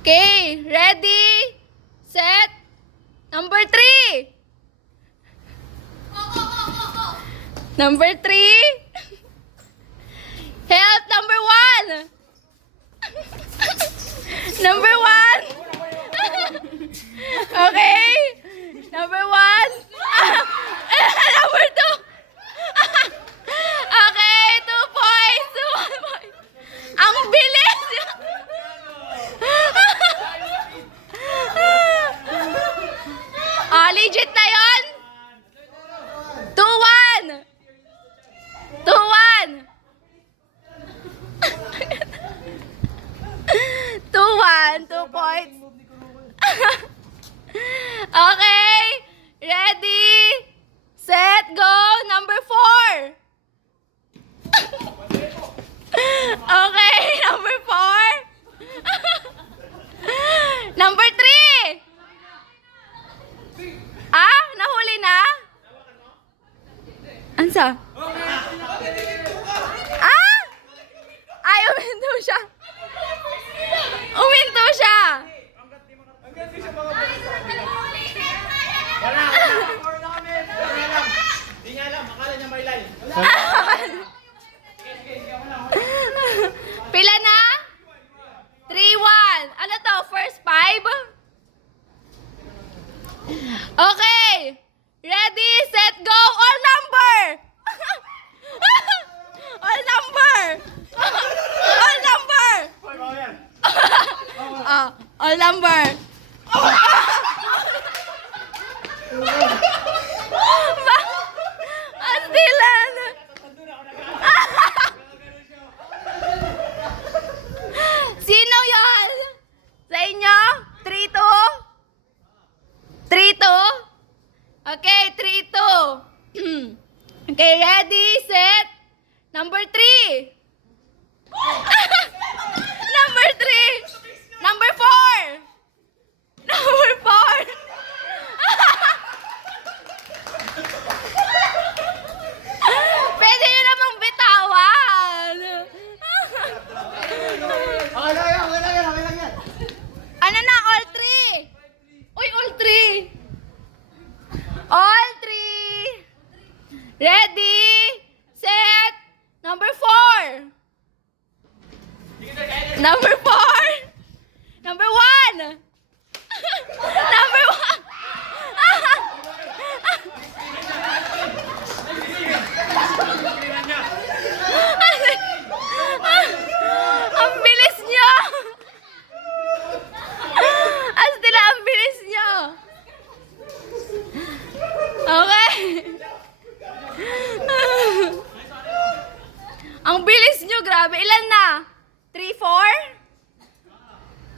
Okay, ready, set, number 3. Number 3. Help, number 1. Number 1. Okay. Number 1. Number 2. Okay, 2 points. 1 point. Ang bilis. Legit na yun? 2-1. 2-1. 2-1. 2 points. Okay. Ready, set, go. Number 4. Okay, number 4. Number 3. Ah, nahuli na? Ansa? Ah! Ay, uminto siya. Uminto siya. Wala kami. Hindi niya alam. Akala niya may line. Pila na? 3-1. Ano to? First 5? Okay. Ready, set, go. All number. All number. All number. All number. Astilan. Sino yon? Sa inyo? 3-2? 3-2? Okay, 3-2. Okay, ready, set. Number 3. Number 3. Number 4. Number 4. Pwede nyo namang bitawan. Okay lang yan. Ano na, all 3? Uy, all 3. All 3. Ready, set, number 4. Number 4. Number 1. Number 1. Ang bilis niyo. Astila, ang bilis niyo. Okay. Ang bilis niyo, grabe. Ilan na? 3-4?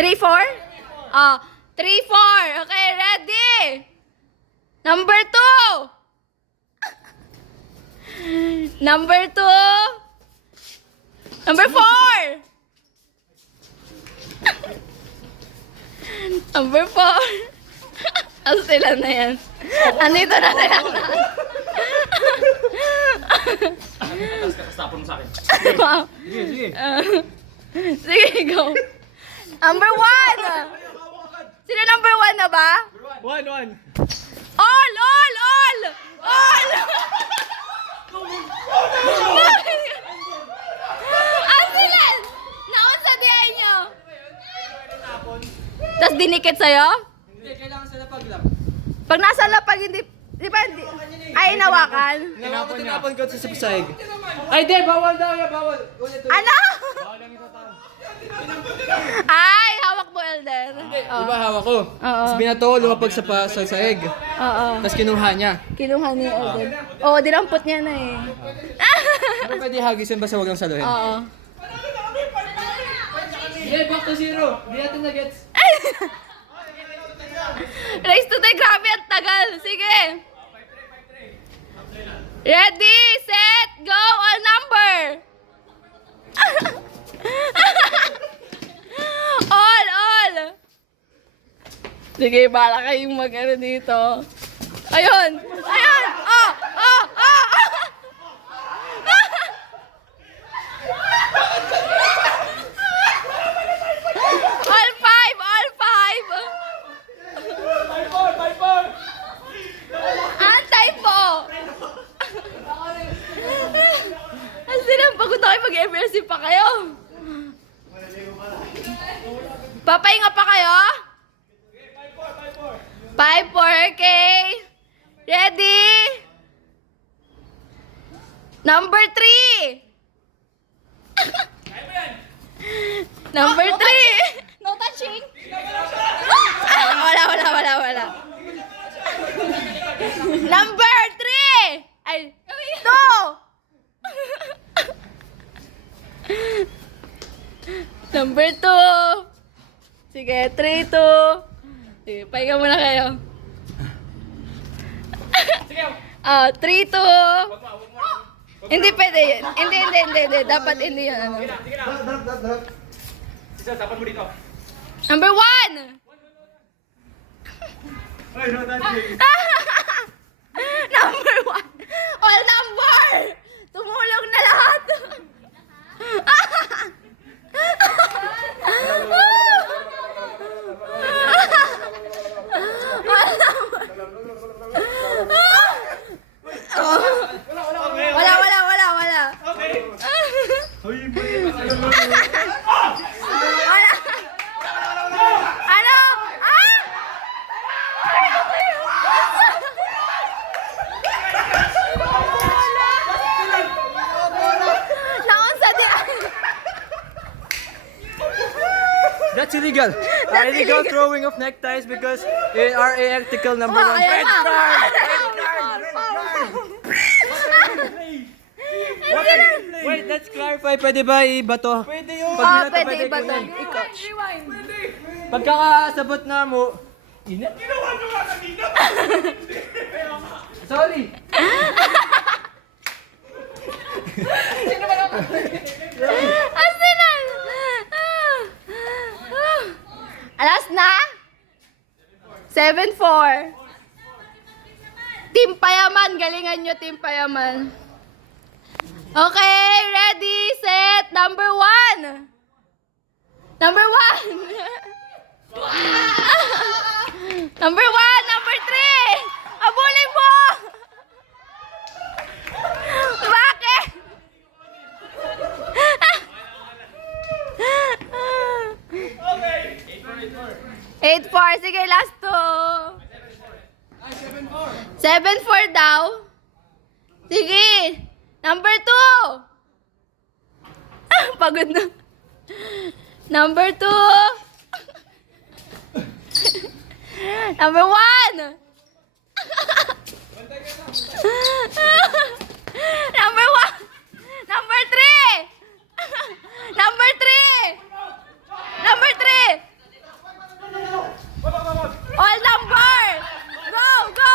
3-4? Ah, 3-4. Okay, ready? Number 2. Number 2. Number 4. Number 4. Astila na yan. Andito na sila. Stop mo sa akin. Wow. Sige. Sige, go. Number 1. Sino number 1 na ba? 1-1. All! Asilan! Naon sa diay nyo? Tapos dinikit sa'yo? Hindi, kailangan sa lapag lang. Pag nasa lapag, hindi... Di ba? Ay, inawakan? Tinapon ko sa sahig. Ay, di, bawal daw yan, bawal. Ano? Bawal lang ito tao. Ay, hawak mo, Elder. Diba hawak ko? Oo. Tapos binato ko, lumapag sa sahig. Oo. Tapos kinuha niya. Kinuha ni Elder. Oo, dinampot niya na eh. Ano pwede hagisin basta huwag lang saluhin? Oo. Hindi, back to 0. Hindi natin na-gets. Race to the grabe at tagal. Sige. Ready, set, go, all number. All. Sige, bala kayong mag-ano dito. Ayun. Oh. All 5. Mag-iisip pa kayo. Papahinga pa kayo? 5-4, okay. Ready? Number 3. Number 3. No touching. Wala. Number 3. Ay, 2. Number 2. Sige, 3-2. Sige, pahinga muna kayo. Sige. 3-2. Hindi pwede yun. Hindi. Dapat hindi yun. Ano. Sige na. Drop. Isa, tapan mo dito. Number 1. Ay, no touching. Number 1. All number. Tumulong na lahat. Wala. Okay. Hoy, boy. Wala. Ano? Naon sa di. That's illegal. Illegal throwing of neckties because in our article number 1. Ayan na. Wait, let's clarify. Pwede ba ibato? Pwede yun. Pwede iba to. I-coach. Pagkakasabot na mo. Ginawa nyo nga kanina. Sorry. Arsenal! Alas na? 7-4. Team Payaman. Galingan nyo, Team Payaman. Okay, ready, set, number 1. Number 1. Number 1, number 3. Abulin mo! Bakit? Okay. 8-4. Sige, last 2. 7-4 daw. Sige. Number 2. Pagod na. Number 2. Number 1. Number 1. Number 3. Number 3. Number 3. All number. Go. Go.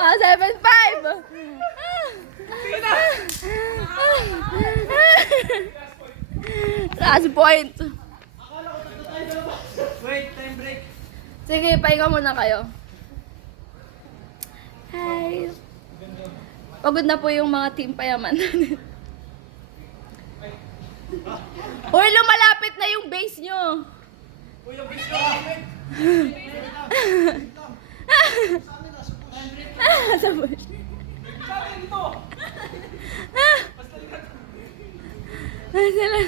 Ah, 7-5. Last point. Wait, time break. Sige, pahinga muna kayo. Hi. Pagod na po yung mga team Payaman. Uy, lumalapit na yung base nyo. Uy, yung bis ko kapit. Sabay. Sila.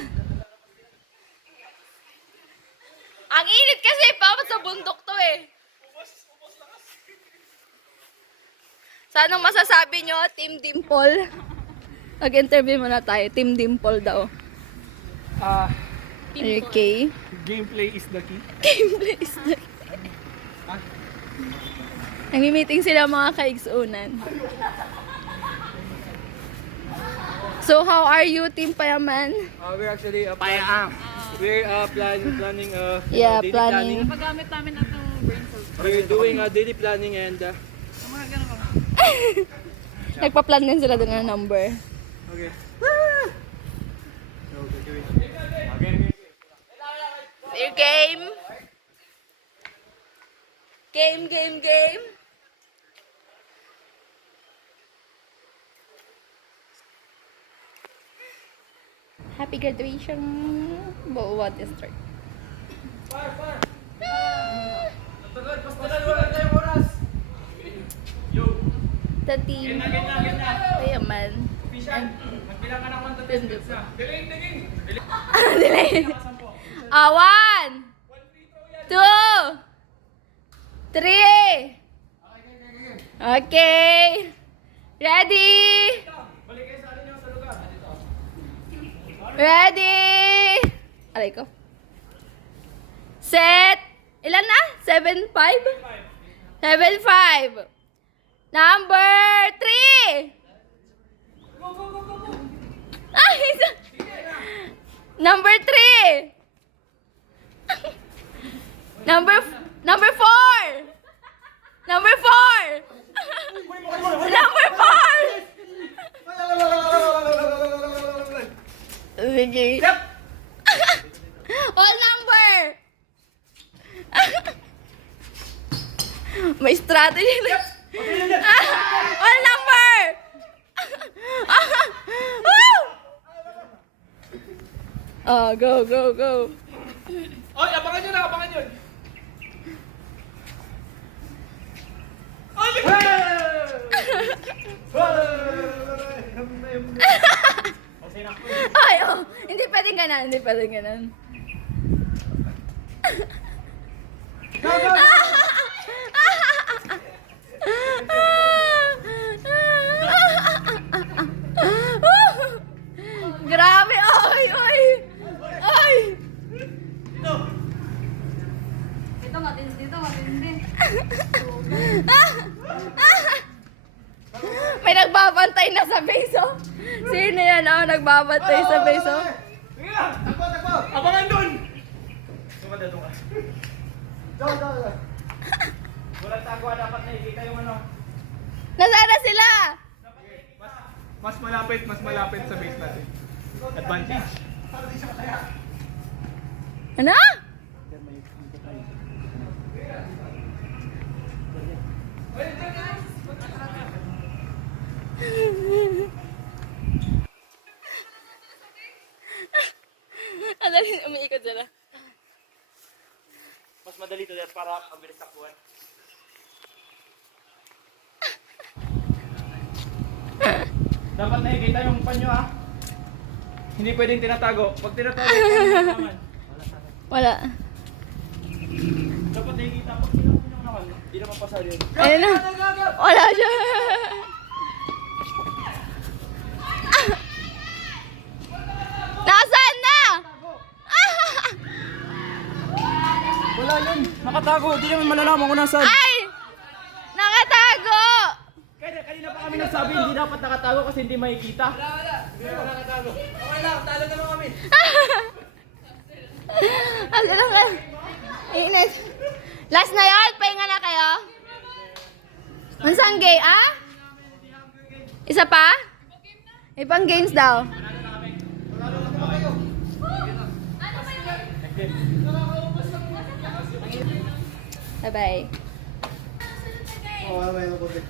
Ang init kasi, papat sa bundok to eh. So, anong masasabi nyo, Team Dimple? Mag-interview muna tayo. Team Dimple daw. Okay. Gameplay is the key. Gameplay is the Nag-meeting sila mga kaigsunan. So, how are you, Team Payaman? We're actually we're planning Yeah, daily planning. Paggamit namin ng brain cells. We're doing daily planning and Mga ganun ka. Nagpa-plan din sila doon ng number. okay. Your game. Game. Happy graduation. But what is start? The team. Kaya man. Magbilang ka ng 1 to 10 bits na. Diling! Ano delay? 1, 2, 3. Okay. Ready? Balik kayo sa alin yung sa lugar. Ready? Aray ko. Set. Ilan na? 7-5? 7-5. Number 3. Ay, number 3. Number 4. Number 4. Number 4. Sige. All number. May strategy na. All number. Oh, go, go, go. Oy, abangan nyo na, abangan nyo. Ay, oh, hindi pwedeng ganun, hindi pwedeng ganun. Grabe, oy, oy. Oy. Dito matindi. May nagbabantay na sa base, oh. Sino yan, oh, nagbabantay sa base, oh? Sige lang! Takbo! Abangan dun! Tumanda doon ka. Walang tagwa, dapat nakikita yung ano. Nasaan na sila? Mas malapit sa base natin. Advantage. Ano? Ano rin, umiikot sila. Mas madali to para mabilis takbuhan. Dapat nakikita yung panyo ah. Hindi pwedeng tinatago. Pag tinatago, naman. Wala. Dapat nakikita. Pag tinatago yung naman, hindi naman pasal yun. Ayun na. Wala siya. Nasaan na? Wala yun. Nakatago. Hindi naman malalaman kung nasaan. Ay! Nakatago! Kanina pa kami nagsabi, hindi dapat nakatago kasi hindi makikita. Wala. Hindi naman nakatago. Okay lang, talo naman kami. Ano lang ka? Init. Last na yun, pahinga na kayo. Unsang gay, ah? Isa pa? Ibang games daw. Bye-bye. Oh, may nakulit.